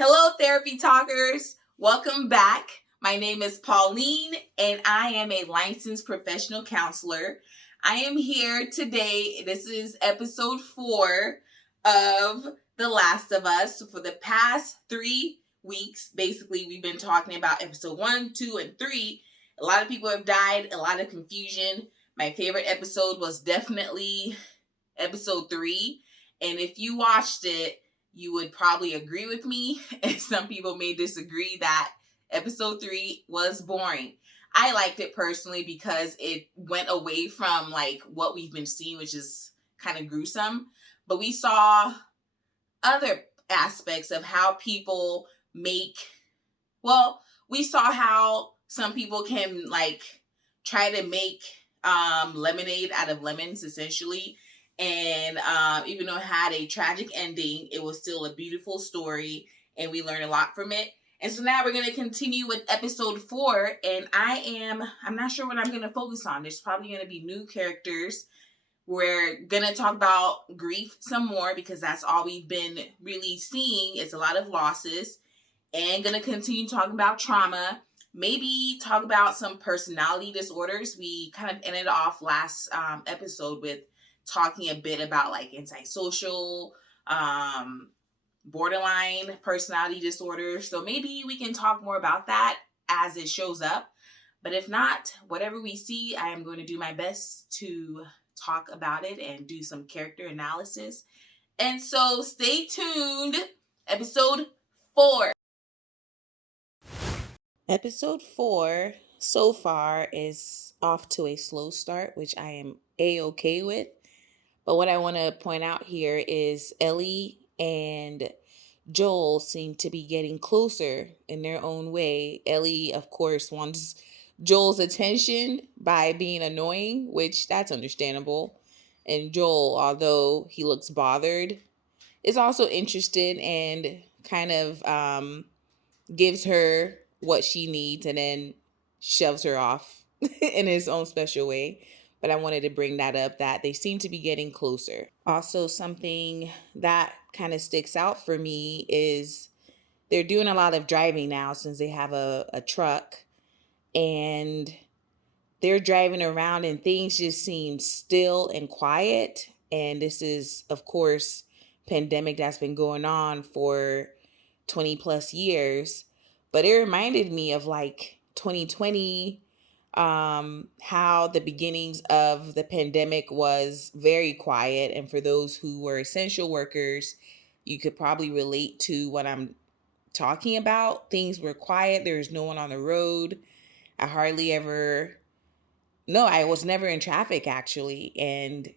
Hello, Therapy Talkers. Welcome back. My name is Pauline, and I am a licensed professional counselor. I am here today. This is episode 4 of The Last of Us. For the past 3 weeks, basically, we've been talking about episode 1, 2, and 3. A lot of people have died, a lot of confusion. My favorite episode was definitely episode 3. And if you watched it, you would probably agree with me, and some people may disagree that episode 3 was boring. I liked it personally because it went away from like what we've been seeing, which is kind of gruesome. But we saw other aspects of how people we saw how some people can like try to make lemonade out of lemons, essentially. And even though it had a tragic ending, it was still a beautiful story, and we learned a lot from it. And so now we're going to continue with episode 4, and I'm not sure what I'm going to focus on. There's probably going to be new characters. We're going to talk about grief some more because that's all we've been really seeing is a lot of losses, and going to continue talking about trauma. Maybe talk about some personality disorders. We kind of ended off last episode with talking a bit about like antisocial, borderline personality disorders. So maybe we can talk more about that as it shows up. But if not, whatever we see, I am going to do my best to talk about it and do some character analysis. And so stay tuned. Episode 4. Episode 4 so far is off to a slow start, which I am A-okay with. But what I want to point out here is Ellie and Joel seem to be getting closer in their own way. Ellie, of course, wants Joel's attention by being annoying, which that's understandable. And Joel, although he looks bothered, is also interested and kind of gives her what she needs and then shoves her off in his own special way. But I wanted to bring that up, that they seem to be getting closer. Also, something that kind of sticks out for me is they're doing a lot of driving now since they have a truck, and they're driving around and things just seem still and quiet. And this is, of course, pandemic that's been going on for 20 plus years. But it reminded me of like 2020, how the beginnings of the pandemic was very quiet. And for those who were essential workers, you could probably relate to what I'm talking about. Things were quiet. There was no one on the road. I was never in traffic actually. And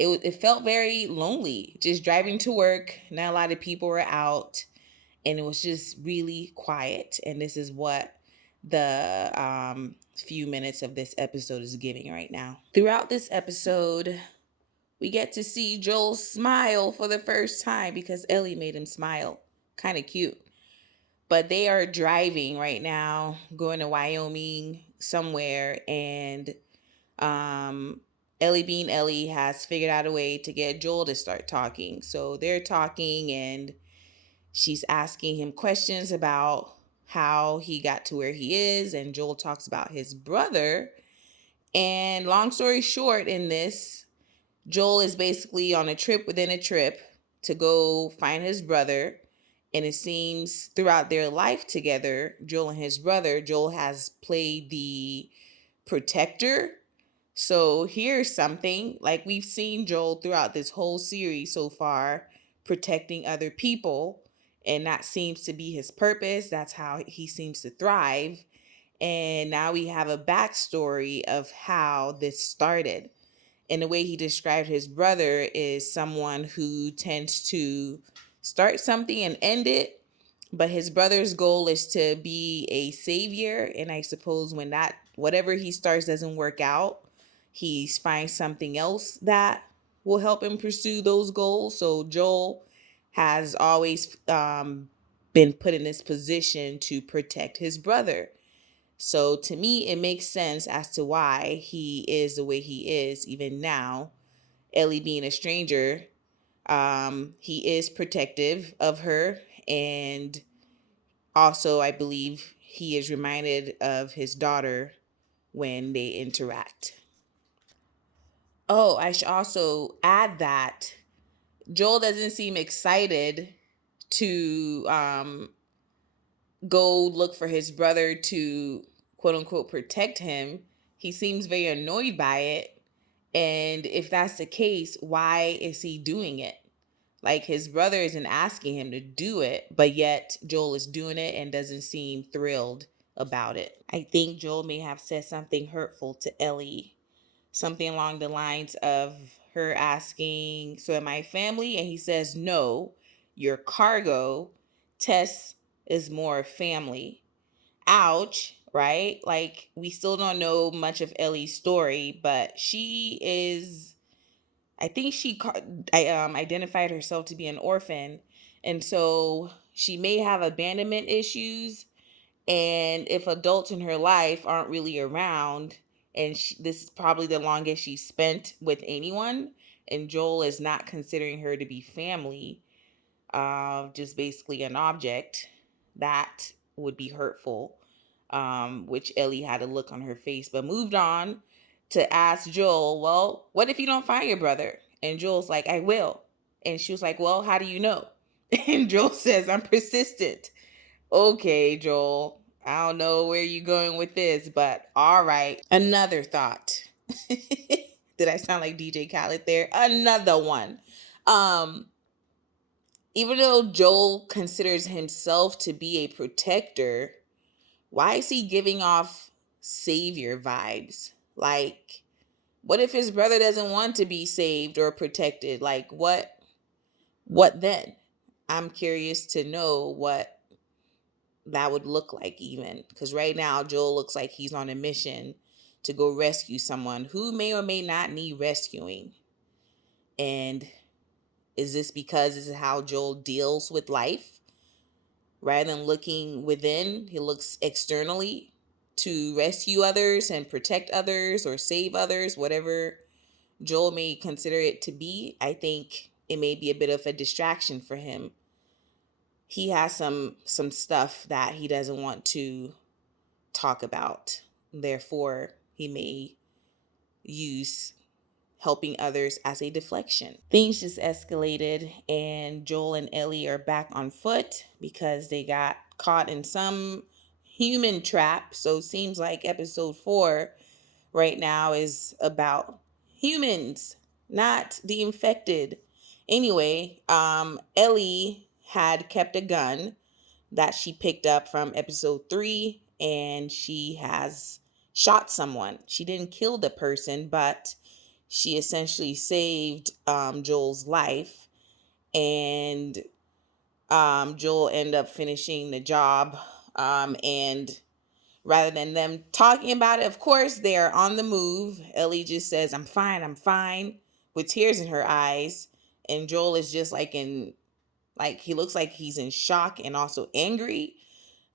it felt very lonely just driving to work. Not a lot of people were out, and it was just really quiet. And this is what the few minutes of this episode is giving right now. Throughout this episode, we get to see Joel smile for the first time because Ellie made him smile. Kind of cute. But they are driving right now, going to Wyoming somewhere, and Ellie being Ellie has figured out a way to get Joel to start talking. So they're talking, and she's asking him questions about how he got to where he is, and Joel talks about his brother. And long story short, in this, Joel is basically on a trip within a trip to go find his brother. And it seems throughout their life together, Joel and his brother, Joel has played the protector. So here's something, like we've seen Joel throughout this whole series so far protecting other people, and that seems to be his purpose. That's how he seems to thrive. And now we have a backstory of how this started. And the way he described his brother is someone who tends to start something and end it. But his brother's goal is to be a savior. And I suppose when whatever he starts doesn't work out, he finds something else that will help him pursue those goals. So Joel has always been put in this position to protect his brother. So to me, it makes sense as to why he is the way he is, even now. Ellie being a stranger, he is protective of her, and Also, I believe he is reminded of his daughter when they interact. Oh, I should also add that Joel doesn't seem excited to go look for his brother to quote unquote protect him. He seems very annoyed by it. And if that's the case, why is he doing it? Like, his brother isn't asking him to do it, but yet Joel is doing it and doesn't seem thrilled about it. I think Joel may have said something hurtful to Ellie, something along the lines of her asking, "So am I family?" And he says, "No, you're cargo. Tess is more family." Ouch, right? Like, we still don't know much of Ellie's story, but she is, I think she identified herself to be an orphan. And so she may have abandonment issues. And if adults in her life aren't really around, and this is probably the longest she spent with anyone, and Joel is not considering her to be family, just basically an object, that would be hurtful. Which Ellie had a look on her face, but moved on to ask Joel, "Well, what if you don't find your brother?" And Joel's like, "I will." And she was like, "Well, how do you know?" And Joel says, "I'm persistent." Okay, Joel, I don't know where you're going with this, but all right. Another thought. Did I sound like DJ Khaled there? Another one. Um, Even though Joel considers himself to be a protector, why is he giving off savior vibes? Like, what if his brother doesn't want to be saved or protected? Like, what then? I'm curious to know what that would look like, even because right now Joel looks like he's on a mission to go rescue someone who may or may not need rescuing. And is this because this is how Joel deals with life? Rather than looking within, he looks externally to rescue others and protect others or save others, whatever Joel may consider it to be. I think it may be a bit of a distraction for him. He has some stuff that he doesn't want to talk about. Therefore, he may use helping others as a deflection. Things just escalated, and Joel and Ellie are back on foot because they got caught in some human trap. So it seems like episode 4 right now is about humans, not the infected. Anyway, Ellie had kept a gun that she picked up from episode 3, and she has shot someone. She didn't kill the person, but she essentially saved Joel's life. And Joel ended up finishing the job. And rather than them talking about it, of course, they are on the move. Ellie just says, I'm fine, with tears in her eyes. And Joel is just he looks like he's in shock and also angry.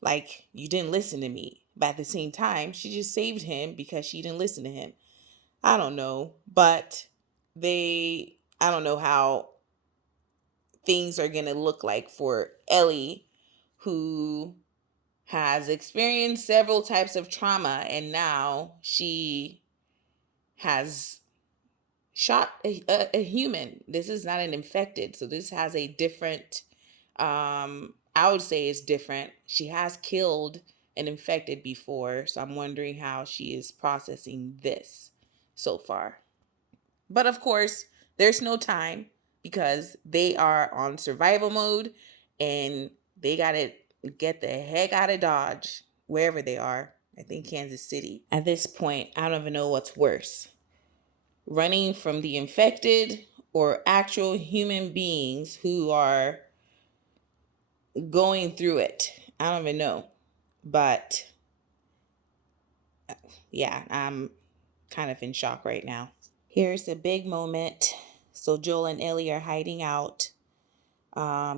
Like, you didn't listen to me. But at the same time, she just saved him because she didn't listen to him. I don't know. But I don't know how things are going to look like for Ellie, who has experienced several types of trauma, and now she has shot a human. This is not an infected, so this has a different, I would say it's different. She has killed an infected before, so I'm wondering how she is processing this so far. But of course, there's no time because they are on survival mode, and they got to get the heck out of Dodge, wherever they are. I think Kansas City. At this point, I don't even know what's worse: running from the infected or actual human beings who are going through it. I don't even know. But yeah, I'm kind of in shock right now. Here's a big moment. So Joel and Ellie are hiding out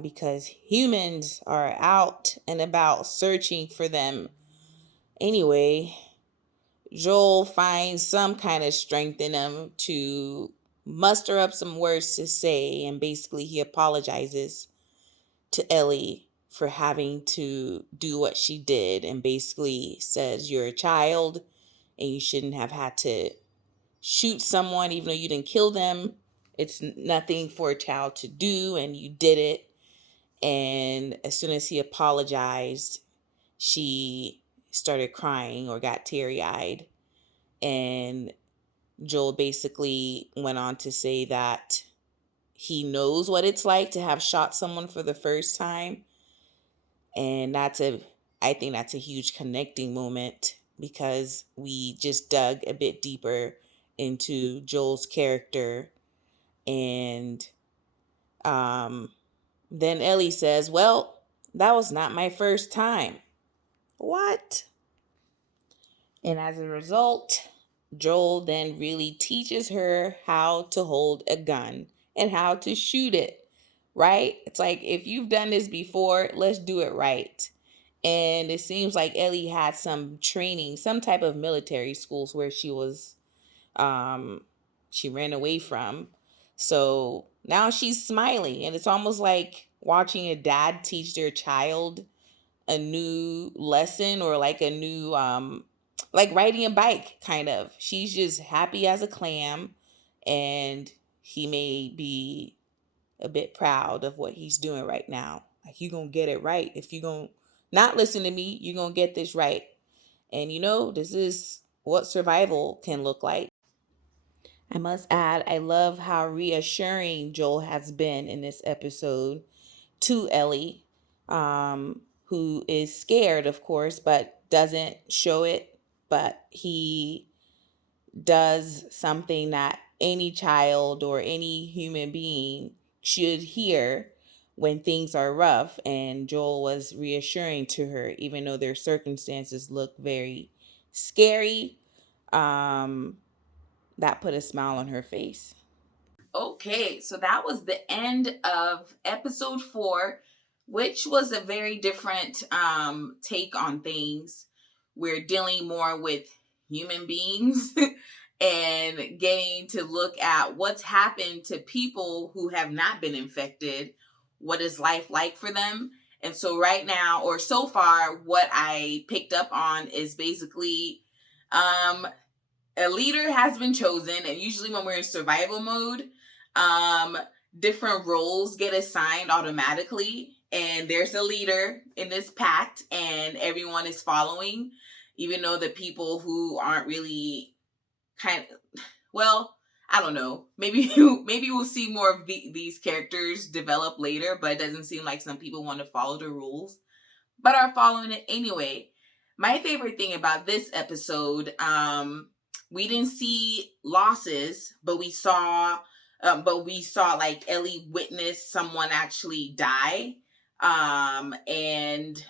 because humans are out and about searching for them. Anyway, Joel finds some kind of strength in him to muster up some words to say, and basically he apologizes to Ellie for having to do what she did, and basically says you're a child and you shouldn't have had to shoot someone even though you didn't kill them. It's nothing for a child to do, and you did it. And as soon as he apologized, she started crying or got teary eyed. And Joel basically went on to say that he knows what it's like to have shot someone for the first time. And I think that's a huge connecting moment, because we just dug a bit deeper into Joel's character. And then Ellie says, "Well, that was not my first time." What? And as a result, Joel then really teaches her how to hold a gun and how to shoot it, right? It's like, if you've done this before, let's do it right. And it seems like Ellie had some training, some type of military schools where um, she ran away from. So now she's smiling, and it's almost like watching a dad teach their child a new lesson, or like a new like riding a bike kind of. She's just happy as a clam, and he may be a bit proud of what he's doing right now. Like, you gonna get it right. If you gonna not listen to me, you gonna get this right. And this is what survival can look like. I must add, I love how reassuring Joel has been in this episode to Ellie, who is scared, of course, but doesn't show it. But he does something that any child or any human being should hear when things are rough. And Joel was reassuring to her, even though their circumstances look very scary. That put a smile on her face. Okay, so that was the end of episode 4, which was a very different take on things. We're dealing more with human beings and getting to look at what's happened to people who have not been infected. What is life like for them? And so right now, or so far, what I picked up on is basically a leader has been chosen, and usually when we're in survival mode, um, different roles get assigned automatically, and there's a leader in this pact, and everyone is following, even though the people who aren't really kind of, well, I don't know. Maybe we'll see more of these characters develop later, but it doesn't seem like some people want to follow the rules, but are following it anyway. My favorite thing about this episode, we didn't see losses, but we saw like Ellie witness someone actually die. And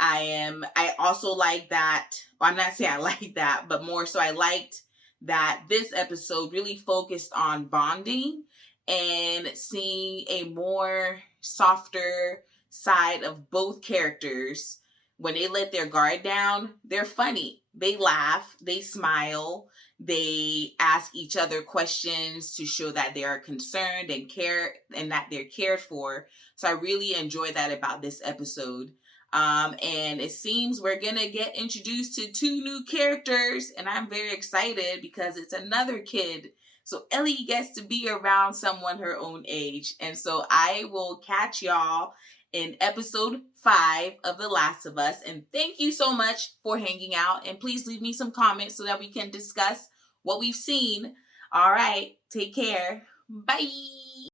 I also like that. Well, I'm not saying I like that, but more so I liked that this episode really focused on bonding and seeing a more softer side of both characters. When they let their guard down, they're funny. They laugh, they smile, they ask each other questions to show that they are concerned and care, and that they're cared for. So I really enjoy that about this episode. And it seems we're gonna get introduced to 2 new characters, and I'm very excited because it's another kid. So Ellie gets to be around someone her own age. And so I will catch y'all in episode 5 of The Last of Us. And thank you so much for hanging out. And please leave me some comments so that we can discuss what we've seen. All right, take care. Bye.